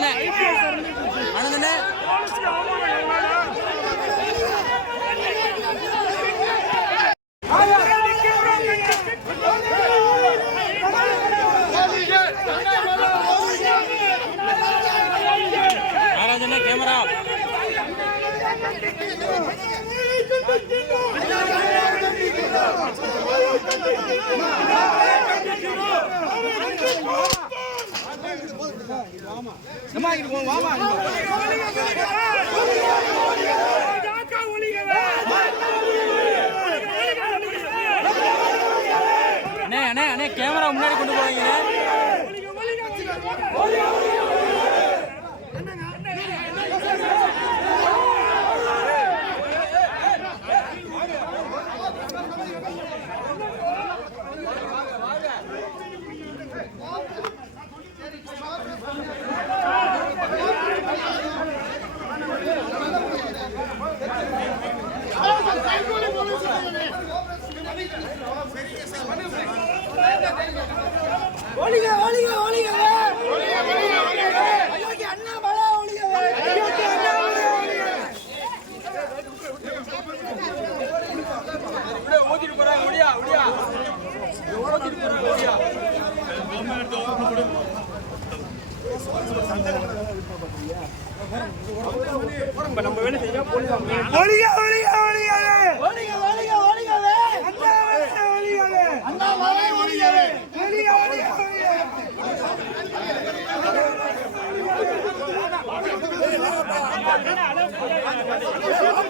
அனந்தனே அனந்தனே camera. ஆனந்தண்ணே ஆனந்தண்ணே ஆனந்தண்ணே நாராஜண்ணே camera அண்ணே அண்ணே அண்ணே கேமரா முன்னாடி கொண்டு போவீங்க ஒளிக ஒளிக ஒளிகவே அயோக்கிய அண்ணாமலை ஒளிகவே ஒளிகவே